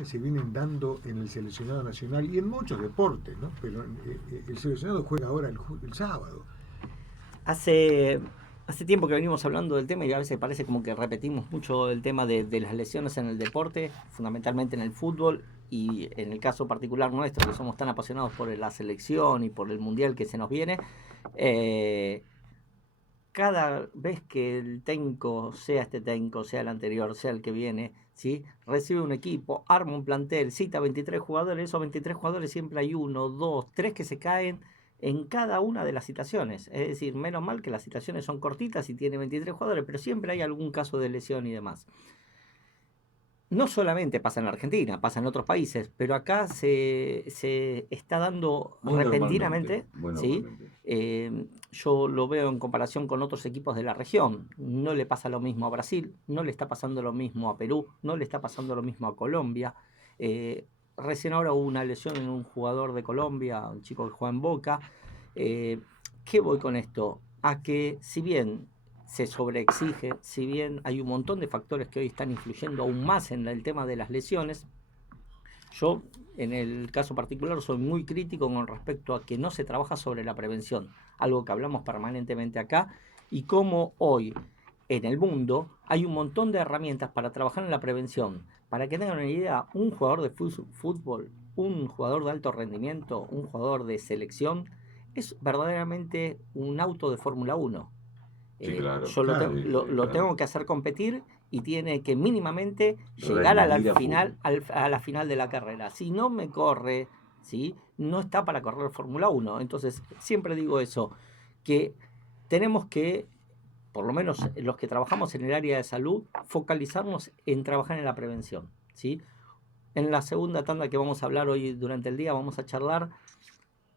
lesiones se vienen dando en el seleccionado nacional y en muchos deportes, ¿no? Pero el seleccionado juega ahora el sábado. Hace, hace tiempo que venimos hablando del tema y a veces parece como que repetimos mucho el tema de las lesiones en el deporte, fundamentalmente en el fútbol y en el caso particular nuestro, que somos tan apasionados por la selección y por el mundial que se nos viene. eh, Cada vez que el técnico, sea este técnico, sea el anterior, sea el que viene, ¿sí? Recibe un equipo, arma un plantel, cita 23 jugadores, esos 23 jugadores siempre hay uno, dos, tres que se caen en cada una de las citaciones. Es decir, menos mal que las citaciones son cortitas y tiene 23 jugadores, pero siempre hay algún caso de lesión y demás. No solamente pasa en Argentina, pasa en otros países, pero acá se está dando Muy normalmente, repentinamente, muy ¿sí? normalmente. Yo lo veo en comparación con otros equipos de la región. No le pasa lo mismo a Brasil, no le está pasando lo mismo a Perú, no le está pasando lo mismo a Colombia. Recién ahora hubo una lesión en un jugador de Colombia, un chico que juega en Boca. Eh, ¿Qué voy con esto? A que si bien se sobreexige, si bien hay un montón de factores que hoy están influyendo aún más en el tema de las lesiones, yo en el caso particular soy muy crítico con respecto a que no se trabaja sobre la prevención, algo que hablamos permanentemente acá, y cómo hoy en el mundo hay un montón de herramientas para trabajar en la prevención. Para que tengan una idea, un jugador de fútbol, un jugador de alto rendimiento, un jugador de selección, es verdaderamente un auto de Fórmula 1. Sí, claro, Yo Claro. sí, sí, lo claro. tengo que hacer competir y tiene que mínimamente llegar a la Rendir a full. final, a la final de la carrera. Si no me corre, ¿sí? No está para correr Fórmula 1. Entonces, siempre digo eso, que tenemos que, por lo menos los que trabajamos en el área de salud, focalizarnos en trabajar en la prevención, ¿sí? En la segunda tanda que vamos a hablar hoy durante el día, vamos a charlar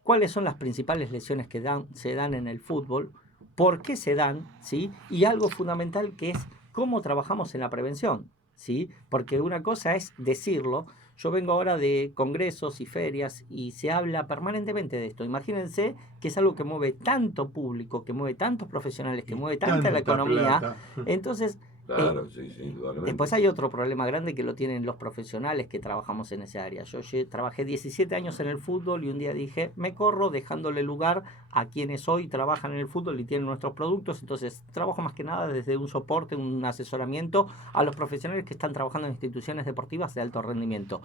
cuáles son las principales lesiones que se dan en el fútbol, por qué se dan, ¿sí? Y algo fundamental que es cómo trabajamos en la prevención, ¿sí? Porque una cosa es decirlo. Yo vengo ahora de congresos y ferias y se habla permanentemente de esto. Imagínense que es algo que mueve tanto público, que mueve tantos profesionales, que Y mueve tanta la tanta economía. plata. Entonces, eh, Claro, sí, sí, indudablemente. después hay otro problema grande que lo tienen los profesionales que trabajamos en esa área. Yo trabajé 17 años en el fútbol y un día dije, me corro dejándole lugar a quienes hoy trabajan en el fútbol y tienen nuestros productos. Entonces trabajo más que nada desde un soporte, un asesoramiento a los profesionales que están trabajando en instituciones deportivas de alto rendimiento.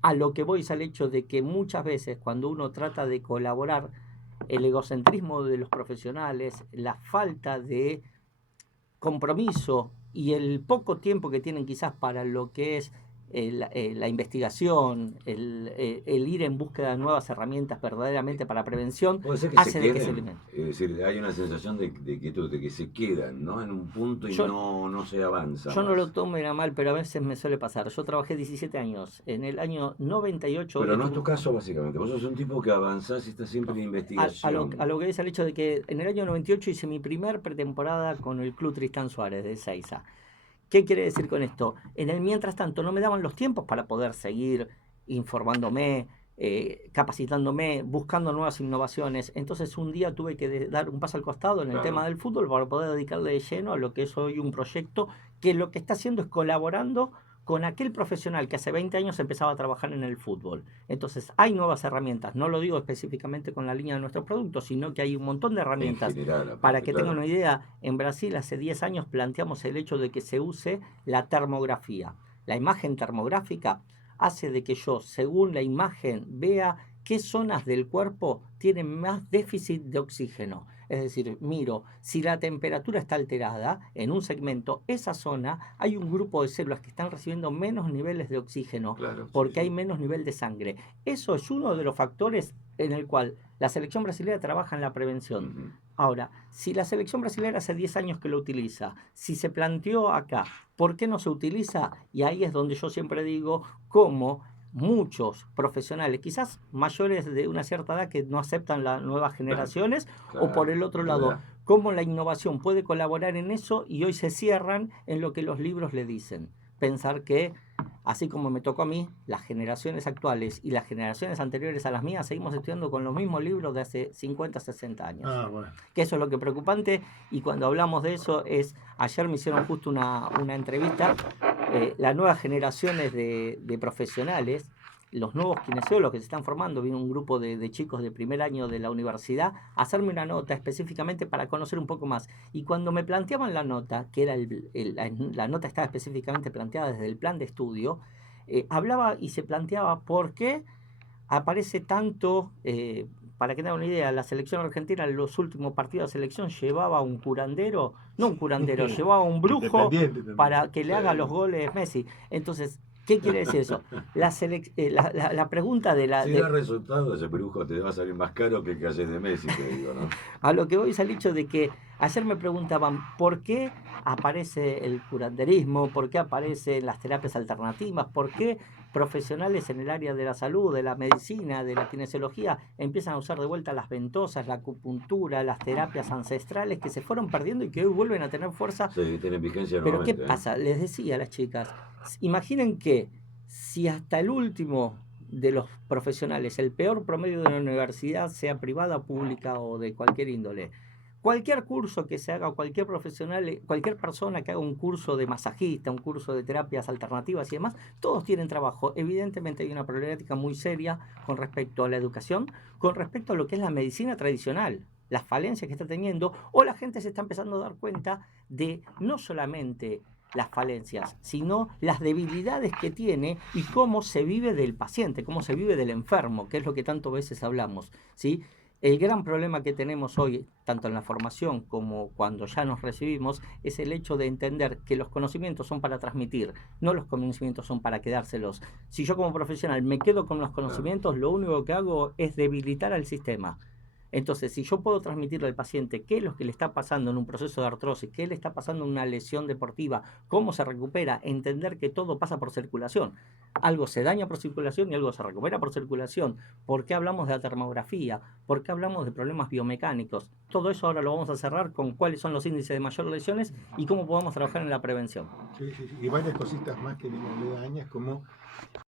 A lo que voy es al hecho de que muchas veces cuando uno trata de colaborar, el egocentrismo de los profesionales, la falta de compromiso y el poco tiempo que tienen quizás para lo que es la investigación, el ir en búsqueda de nuevas herramientas verdaderamente para prevención, Puede ser que se hace de que se queden, eliminen. es decir, hay una sensación de que se quedan, ¿no? En un punto y Yo, no se avanza yo no lo más. tomo a mal, pero a veces me suele pasar. Yo trabajé 17 años. En el año 98 Pero no es estuve... tu caso, básicamente. Vos sos un tipo que avanzás y estás siempre No, en a investigación. lo que es el hecho de que en el año 98 hice mi primer pretemporada con el Club Tristán Suárez de Ezeiza. ¿Qué quiere decir con esto? En el mientras tanto no me daban los tiempos para poder seguir informándome, capacitándome, buscando nuevas innovaciones. Entonces un día tuve que dar un paso al costado en el tema Claro. del fútbol para poder dedicarle de lleno a lo que es hoy un proyecto que lo que está haciendo es colaborando con aquel profesional que hace 20 años empezaba a trabajar en el fútbol. Entonces hay nuevas herramientas, no lo digo específicamente con la línea de nuestros productos, sino que hay un montón de En herramientas. general, Para aparte, que tengan claro. una idea, en Brasil hace 10 años planteamos el hecho de que se use la termografía. La imagen termográfica hace de que yo, según la imagen, vea qué zonas del cuerpo tienen más déficit de oxígeno. Es decir, miro, si la temperatura está alterada en un segmento, esa zona hay un grupo de células que están recibiendo menos niveles de oxígeno Claro, sí, porque hay sí. menos nivel de sangre. Eso es uno de los factores en el cual la selección brasileña trabaja en la prevención. Ujú. Ahora, si la selección brasileña hace 10 años que lo utiliza, si se planteó acá, ¿por qué no se utiliza? Y ahí es donde yo siempre digo cómo muchos profesionales, quizás mayores de una cierta edad que no aceptan las nuevas Claro, generaciones, o por claro, el otro lado, novedad. cómo la innovación puede colaborar en eso y hoy se cierran en lo que los libros le dicen. Pensar que, así como me tocó a mí, las generaciones actuales y las generaciones anteriores a las mías seguimos estudiando con los mismos libros de hace 50, 60 años. Ah, bueno. Que eso es lo que es preocupante y cuando hablamos de eso es, ayer me hicieron justo una entrevista las nuevas generaciones de profesionales, los nuevos kinesiólogos que se están formando, vino un grupo de chicos de primer año de la universidad a hacerme una nota específicamente para conocer un poco más. Y cuando me planteaban la nota, que era la nota estaba específicamente planteada desde el plan de estudio, hablaba y se planteaba por qué aparece tanto, para que tengan una idea, la selección argentina en los últimos partidos de selección llevaba un curandero, no un curandero, llevaba un brujo para que le haga los goles Messi. Entonces, ¿qué quiere decir eso? La pregunta de la... Si da resultado, ese brujo te va a salir más caro que el que haces de Messi, te digo, ¿no? A lo que voy es al hecho de que ayer me preguntaban por qué aparece el curanderismo, por qué aparecen las terapias alternativas, por qué profesionales en el área de la salud, de la medicina, de la kinesiología, empiezan a usar de vuelta las ventosas, la acupuntura, las terapias ancestrales que se fueron perdiendo y que hoy vuelven a tener fuerza. Sí, tienen vigencia Pero nuevamente. ¿qué pasa? Les decía a las chicas, imaginen que si hasta el último de los profesionales, el peor promedio de una universidad, sea privada, pública o de cualquier índole, cualquier curso que se haga, cualquier profesional, cualquier persona que haga un curso de masajista, un curso de terapias alternativas y demás, todos tienen trabajo. Evidentemente hay una problemática muy seria con respecto a la educación, con respecto a lo que es la medicina tradicional, las falencias que está teniendo, o la gente se está empezando a dar cuenta de no solamente las falencias, sino las debilidades que tiene y cómo se vive del paciente, cómo se vive del enfermo, que es lo que tantas veces hablamos, ¿sí? El gran problema que tenemos hoy, tanto en la formación como cuando ya nos recibimos, es el hecho de entender que los conocimientos son para transmitir, no los conocimientos son para quedárselos. Si yo como profesional me quedo con los conocimientos, lo único que hago es debilitar al sistema. Entonces, si yo puedo transmitirle al paciente qué es lo que le está pasando en un proceso de artrosis, qué le está pasando en una lesión deportiva, cómo se recupera, entender que todo pasa por circulación. Algo se daña por circulación y algo se recupera por circulación. ¿Por qué hablamos de la termografía? ¿Por qué hablamos de problemas biomecánicos? Todo eso ahora lo vamos a cerrar con cuáles son los índices de mayor lesiones y cómo podemos trabajar en la prevención. Sí, sí, sí. Y varias cositas más que vienen aledañas, como